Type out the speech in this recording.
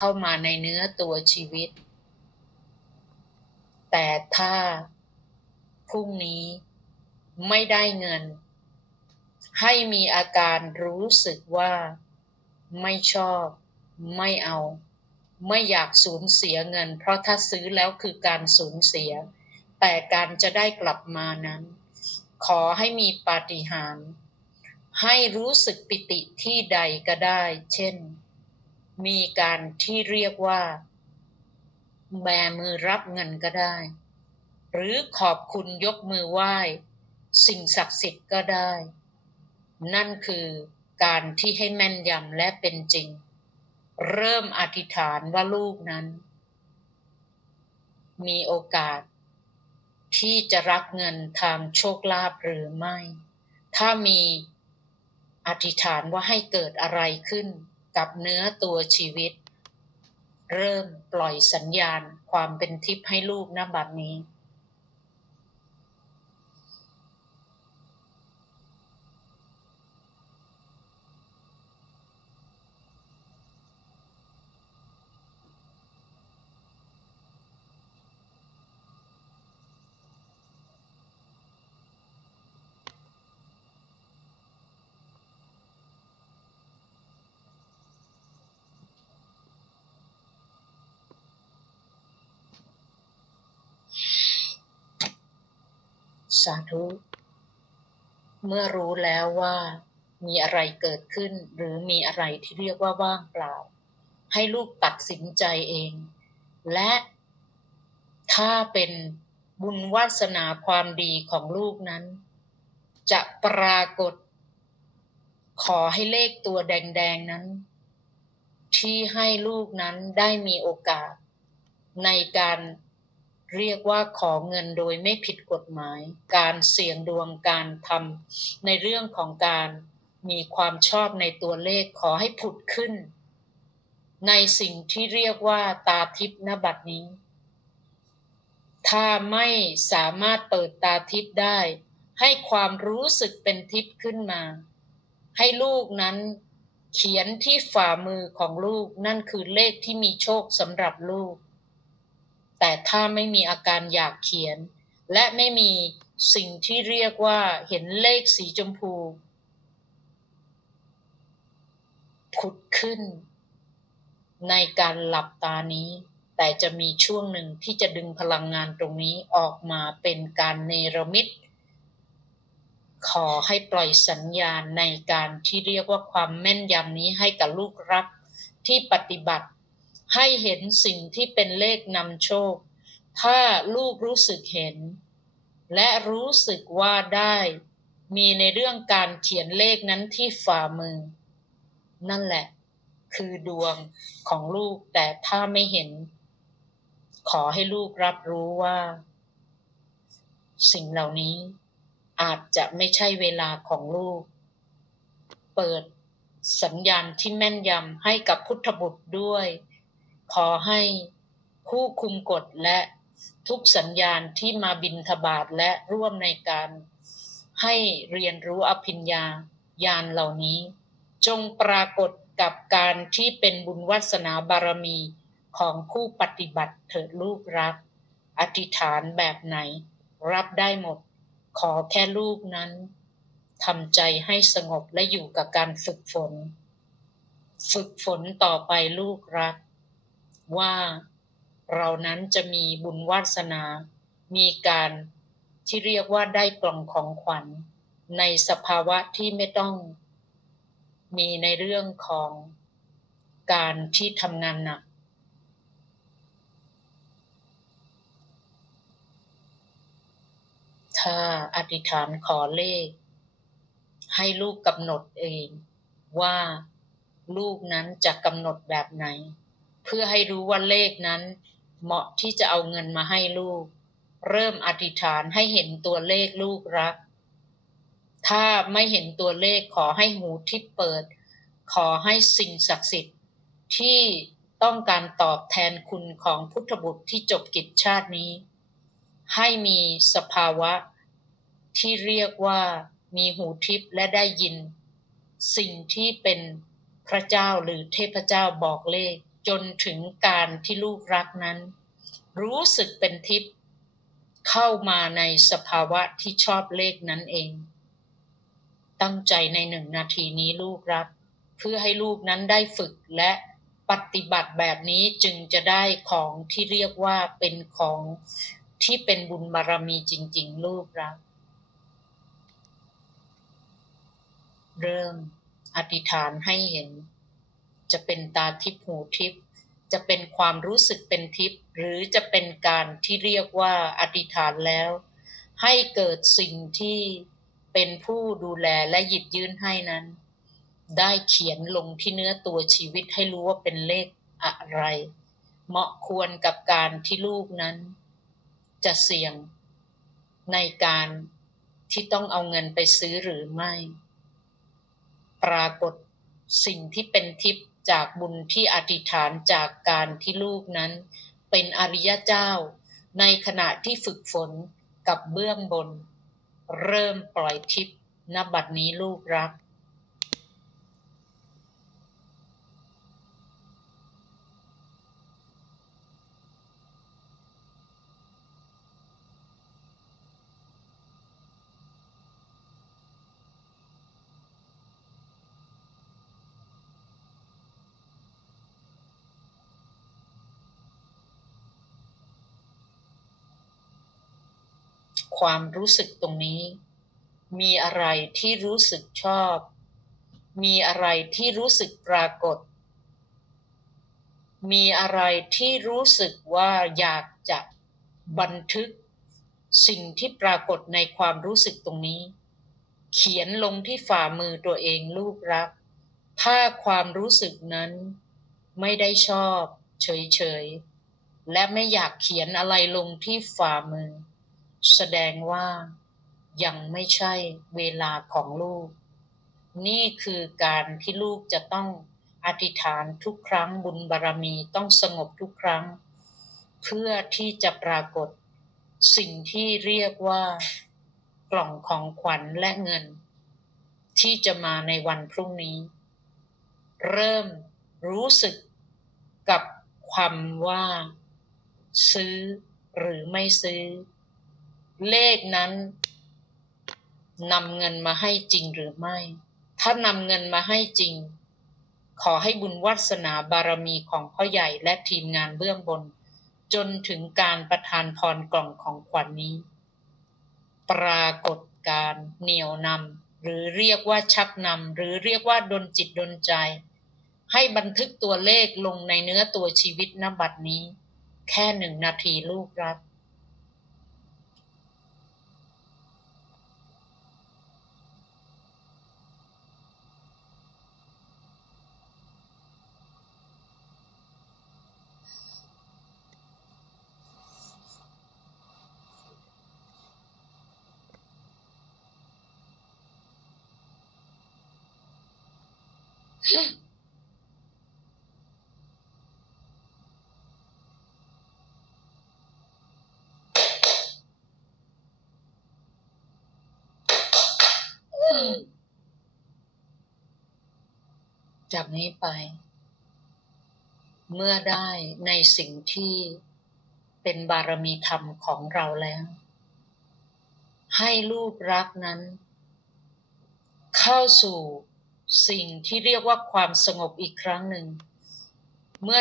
เข้ามาในเนื้อตัวชีวิต แต่ถ้าพรุ่งนี้ไม่ได้เงิน ให้มีอาการรู้สึกว่าไม่ชอบ ไม่เอา ไม่อยากสูญเสียเงิน เพราะถ้าซื้อแล้วคือการสูญเสีย แต่การจะได้กลับมานั้น ขอให้มีปาฏิหาริย์ให้รู้สึกปิติที่ใดก็ได้ เช่น มีการที่เรียกว่า แบมือรับเงินก็ได้ หรือขอบคุณยกมือไหว้ สิ่งศักดิ์สิทธิ์ก็ได้ นั่นคือการที่ให้แม่นยำและเป็นจริง เริ่มอธิษฐานว่าลูกนั้น มีโอกาส ที่จะรับเงินทางโชคลาภหรือไม่ ถ้ามีอธิษฐานว่าให้เกิดอะไรขึ้น กับเนื้อตัวชีวิต เริ่มปล่อยสัญญาณความเป็นทิพย์ให้ลูกณบัดนี้าธุเมื่อรู้แล้วว่ามีอะไรเกิดขึ้น หรือมีอะไรที่เรียกว่าว่างเปล่า ให้ลูกตัดสินใจเอง และถ้าเป็นบุญวาสนาความดีของลูกนั้น จะปรากฏ ขอให้เลขตัวแดง ๆนั้น ที่ให้ลูกนั้นได้มีโอกาสในการ เรียกว่าขอเงินโดยไม่ผิดกฎหมาย การเสี่ยงดวงการทำในเรื่องของการมีความชอบในตัวเลขขอให้ผุดขึ้น ในสิ่งที่เรียกว่าตาทิพย์นบัดนี้ ถ้าไม่สามารถเปิดตาทิพย์ได้ ให้ความรู้สึกเป็นทิพย์ขึ้นมา ให้ลูกนั้นเขียนที่ฝ่ามือของลูกนั่นคือเลขที่มีโชคสำหรับลูก แต่ถ้าไม่มีอาการอยากเขียน และไม่มีสิ่งที่เรียกว่าเห็นเลขสีชมพู ผุดขึ้น ในการหลับตานี้ แต่จะมีช่วงหนึ่งที่จะดึงพลังงานตรงนี้ออกมาเป็นการเนรมิตขอให้ปล่อยสัญญาณในการที่เรียกว่าความแม่นยำนี้ให้กับลูกรักที่ปฏิบัติ ให้เห็นสิ่งที่เป็นเลขนำโชค ถ้าลูกรู้สึกเห็น และรู้สึกว่าได้ มีในเรื่องการเขียนเลขนั้นที่ฝ่ามือ นั่นแหละ คือดวงของลูกแต่ถ้าไม่เห็น ขอให้ลูกรับรู้ว่า สิ่งเหล่านี้อาจจะไม่ใช่เวลาของลูก เปิดสัญญาณที่แม่นยำให้กับพุทธบุตรด้วย ขอให้ผู้คุมกฎและทุกสัญญาณที่มาบินทบาทและร่วมในการให้เรียนรู้อภิญญาญาณเหล่านี้ จงปรากฏกับการที่เป็นบุญวัสนาบารมีของผู้ปฏิบัติเถิดลูกรัก อธิษฐานแบบไหน รับได้หมด ขอแค่ลูกนั้นทำใจให้สงบและอยู่กับการฝึกฝน ฝึกฝนต่อไปลูกรัก ว่าเรานั้นจะมีบุญวาสนา มีการที่เรียกว่าได้กล่องของขวัญ ในสภาวะที่ไม่ต้องมีในเรื่องของการที่ทำงานหนัก ถ้าอธิษฐานขอเลข ให้ลูกกำหนดเองว่าลูกนั้นจะกำหนดแบบไหน เพื่อให้รู้ว่าเลขนั้น เหมาะที่จะเอาเงินมาให้ลูก เริ่มอธิษฐานให้เห็นตัวเลขลูกรัก ถ้าไม่เห็นตัวเลขขอให้หูที่เปิด ขอให้สิ่งศักดิ์สิทธิ์ที่ต้องการตอบแทนคุณของพุทธบุตรที่จบกิจชาตินี้ ให้มีสภาวะที่เรียกว่ามีหูทิพย์และได้ยิน สิ่งที่เป็นพระเจ้าหรือเทพเจ้าบอกเลข จนถึงการที่ลูกรักนั้น รู้สึกเป็นทิพย์เข้ามาในสภาวะที่ชอบเลขนั้นเอง ตั้งใจในหนึ่งนาทีนี้ลูกรัก เพื่อให้ลูกนั้นได้ฝึกและปฏิบัติแบบนี้จึงจะได้ของที่เรียกว่าเป็นของที่เป็นบุญบารมีจริง ๆ ลูกรัก เริ่มอธิษฐานให้เห็น จะเป็นตาทิพหูทิพจะเป็นความรู้สึกเป็นทิพหรือจะเป็นการที่เรียกว่าอธิษฐานแล้ว ให้เกิดสิ่งที่เป็นผู้ดูแลและหยิบยื่นให้นั้น ได้เขียนลงที่เนื้อตัวชีวิตให้รู้ว่าเป็นเลขอะไร เหมาะควรกับการที่ลูกนั้น จะเสี่ยงในการที่ต้องเอาเงินไปซื้อหรือไม่ ปรากฏสิ่งที่เป็นทิพย์ จากบุญที่อธิษฐานจากการที่ลูกนั้น เป็นอริยเจ้า ในขณะที่ฝึกฝนกับเบื้องบน เริ่มปล่อยทิพย์ณบัดนี้ลูกรัก ความรู้สึกตรงนี้ มีอะไรที่รู้สึกชอบ มีอะไรที่รู้สึกปรากฏ มีอะไรที่รู้สึกว่าอยากจะบันทึก สิ่งที่ปรากฏในความรู้สึกตรงนี้ เขียนลงที่ฝ่ามือตัวเองลูกรัก ถ้าความรู้สึกนั้นไม่ได้ชอบ เฉยๆและไม่อยากเขียนอะไรลงที่ฝ่ามือ แสดงว่ายังไม่ใช่เวลาของลูก นี่คือการที่ลูกจะต้องอธิษฐานทุกครั้งบุญบารรมีต้องสงบทุกครั้ง เพื่อที่จะปรากฏสิ่งที่เรียกว่ากล่องของขวัญและเงิน ที่จะมาในวันพรุ่งนี้ เริ่มรู้สึกกับความว่า ซื้อหรือไม่ซื้อ เลขนั้นนำเงินมาให้จริงหรือไม่ ถ้านำเงินมาให้จริง ขอให้บุญวัสนาบารมีของพ่อใหญ่และทีมงานเบื้องบน จนถึงการประทานพรกล่องของขวัญนนี้ ปรากฏการเหนี่ยวนำหรือเรียกว่าชักนำหรือเรียกว่าดนจิตดนใจ ให้บันทึกตัวเลขลงในเนื้อตัวชีวิตนบัดนี้ แค่หนึ่งนาทีลูกรัก จากนี้ไป เมื่อได้ในสิ่งที่เป็นบารมีธรรมของเราแล้ว ให้ลูกรักนั้น เข้าสู่ สิ่งที่เรียกว่าความสงบอีกครั้งหนึ่งเมื่อ